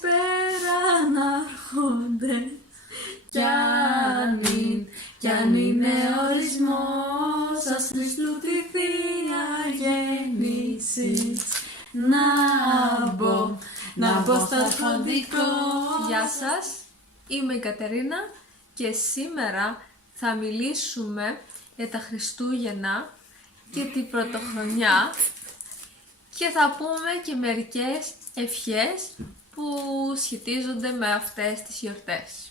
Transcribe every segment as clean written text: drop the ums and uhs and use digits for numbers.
πέρα να έρχονται. Κι αν είναι ορισμός ας Χριστού τη Θεία Γέννηση, να μπω στο αρχοντικό. Γεια σας, είμαι η Κατερίνα και σήμερα θα μιλήσουμε για τα Χριστούγεννα και την Πρωτοχρονιά και θα πούμε και μερικές ευχές που σχετίζονται με αυτές τις γιορτές.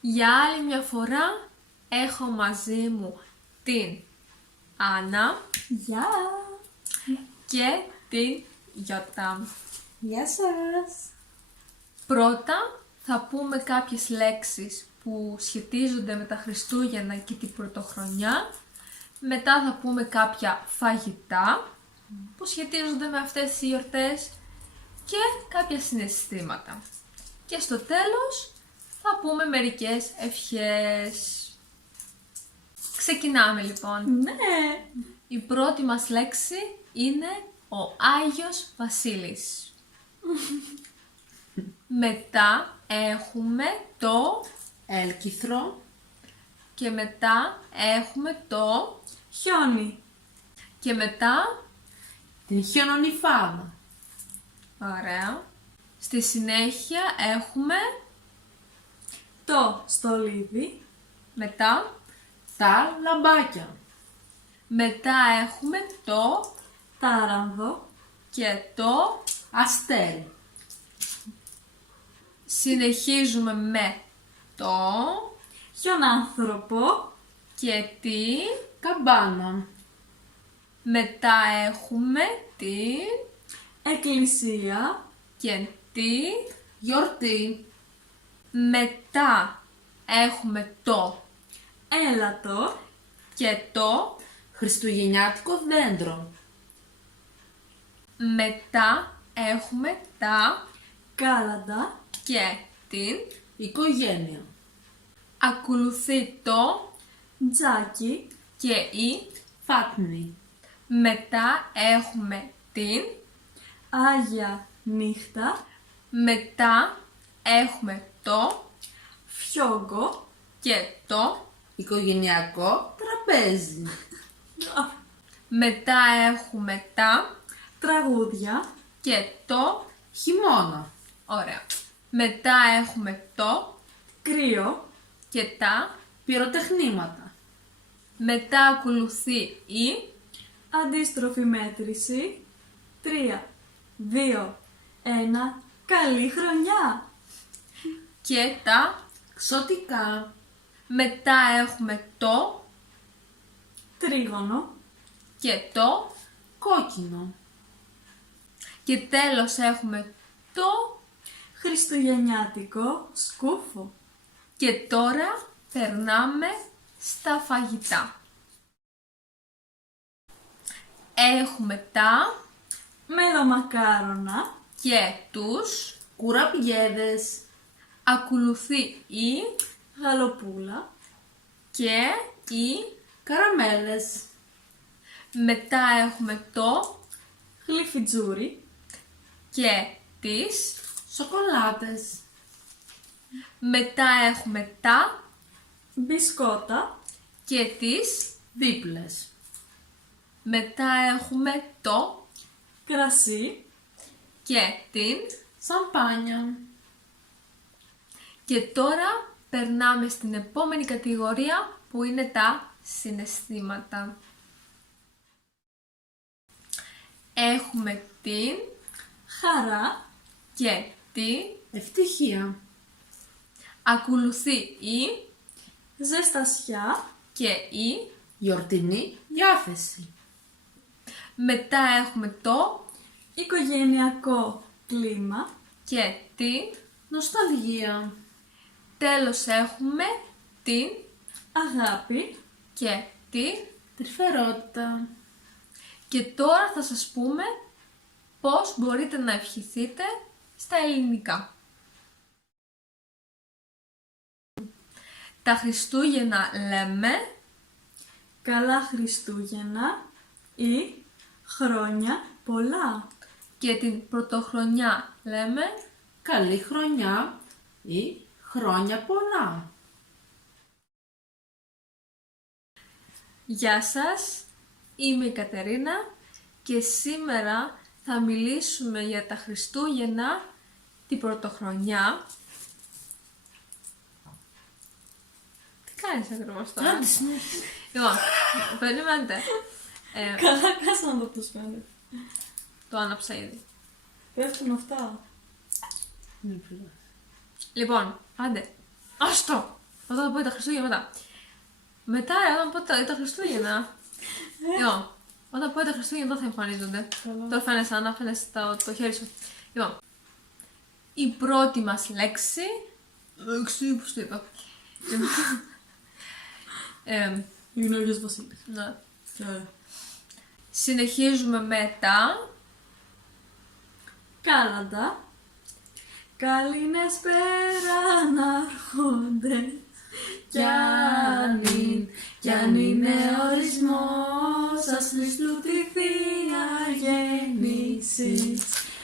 Για άλλη μια φορά έχω μαζί μου την Άννα Γεια! και την Γιώτα. Γεια σας! Πρώτα θα πούμε κάποιες λέξεις που σχετίζονται με τα Χριστούγεννα και την Πρωτοχρονιά. Μετά θα πούμε κάποια φαγητά που σχετίζονται με αυτές τις γιορτές και κάποια συναισθήματα. Και στο τέλος θα πούμε μερικές ευχές. Ξεκινάμε λοιπόν. Ναι! Η πρώτη μας λέξη είναι ο Άγιος Βασίλης. Μετά έχουμε το Έλκυθρο. και μετά έχουμε το Χιόνι. και μετά Την χιονονιφάδα. ωραία. Στη συνέχεια έχουμε Το στολίδι. μετά Τα λαμπάκια. μετά έχουμε το Τάρανδο. και το Αστέρι. συνεχίζουμε με το Χιονάνθρωπο. και τη Καμπάνα. μετά έχουμε την Εκκλησία. και τη Γιορτή. μετά έχουμε το Έλατο. και το Χριστουγεννιάτικο δέντρο. μετά έχουμε τα Κάλαντα. και την Οικογένεια. ακολουθεί το Τζάκι. και η Φάτνη. μετά έχουμε την Άγια νύχτα. μετά έχουμε το Φιόγκο. και το Οικογενειακό τραπέζι. μετά έχουμε τα Τραγούδια. και το Χειμώνα. ωραία. Μετά έχουμε το Κρύο. και τα Πυροτεχνήματα. μετά ακολουθεί η Αντίστροφη μέτρηση. 3, 2, 1. Καλή χρονιά. και τα Ξωτικά. μετά έχουμε το Τρίγωνο. και το Κόκκινο. και τέλος έχουμε το Χριστουγεννιάτικο σκούφο. και τώρα περνάμε στα φαγητά. Έχουμε τα Μελομακάρονα. και τους Κουραπιέδες. ακολουθεί η Γαλοπούλα. και η Καραμέλες. μετά έχουμε το Γλυφιτζούρι. και τις Σοκολάτες. μετά έχουμε τα Μπισκότα. και τις Δίπλες. μετά έχουμε το Κρασί. και την Σαμπάνια. και τώρα περνάμε στην επόμενη κατηγορία που είναι τα συναισθήματα. Έχουμε την Χαρά. και την Ευτυχία. ακολουθεί η Ζεστασιά. και η Γιορτινή διάθεση. μετά έχουμε το Οικογενειακό κλίμα. και την Νοσταλγία. τέλος έχουμε την Αγάπη. και την Τρυφερότητα. και τώρα θα σας πούμε πώς μπορείτε να ευχηθείτε στα ελληνικά. Τα Χριστούγεννα λέμε Καλά Χριστούγεννα ή χρόνια πολλά. και την Πρωτοχρονιά λέμε καλή χρονιά ή χρόνια πολλά. Γεια σας, είμαι η Κατερίνα και σήμερα θα μιλήσουμε για τα Χριστούγεννα, την Πρωτοχρονιά. Τι κάνεις ακριβώς τώρα? Λοιπόν, περιμένετε. Καλά κάτσε να το προσφέρω. Το άναψα ήδη. Πέφτουν αυτά. Λοιπόν, άντε, άστο! Όταν θα πω για τα Χριστούγεννα μετά. Μετά, όταν πω τα Χριστούγεννα. Λοιπόν, όταν πω για τα Χριστούγεννα δεν θα εμφανίζονται. Καλά. Τώρα φαίνεσαι αν άφηνες το χέρι σου. Λοιπόν, η πρώτη μας λέξη. Λέξη, πώς το είπα. Είναι ο Άγιος Βασίλης. Ναι. Yeah. Συνεχίζουμε με τα. Κάναντα. Καληνεσπέρα να έρχονται. Κι αν είναι ορισμός σας Χριστού τη Θεία Γεννήσης,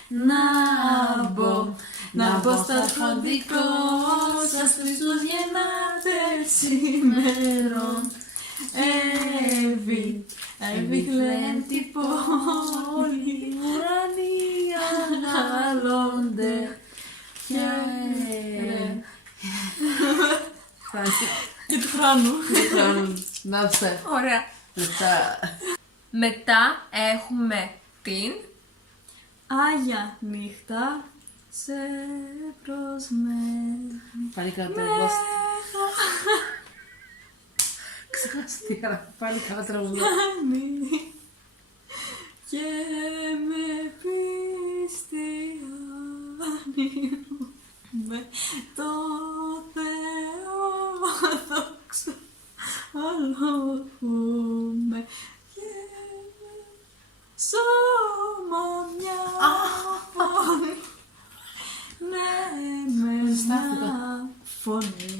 να μπω στα αρχοντικό σας Χριστός γεννάτε σήμερον. Έβηχλεν την πόλη, ουρανοί αναλώνται. Και του χρόνου. Να σε. Ωραία. Μετά έχουμε την. Άγια νύχτα σε προσμένει. Πάλι καλά τραγουδάς. Ξεχάστηκα. Πάλι καλά τραγουδάς. Και με πίστη ανήρουμε το Θεό δόξα αλόγουμε και σώμα μια φωνή. Ναι, με μια φωνή.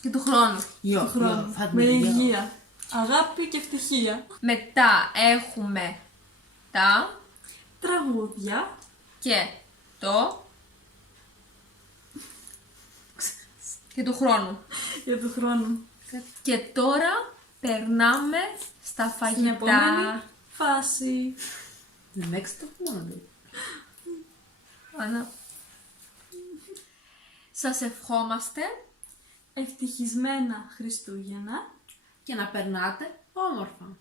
Και του χρόνου. Του χρόνου. Με υγεία, αγάπη και ευτυχία. Μετά έχουμε τα. Τραγούδια. Και το. Και του χρόνου. Για του χρόνου. Και τώρα περνάμε στα Στην επόμενη φαγητά. φάση. The next one. Ανά. Σας ευχόμαστε Ευτυχισμένα Χριστούγεννα. Και να περνάτε όμορφα.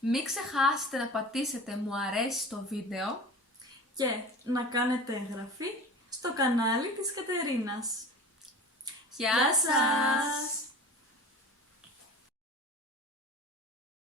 Μην ξεχάσετε να πατήσετε μου αρέσει στο βίντεο Και να κάνετε εγγραφή στο κανάλι της Κατερίνας. Γεια σας!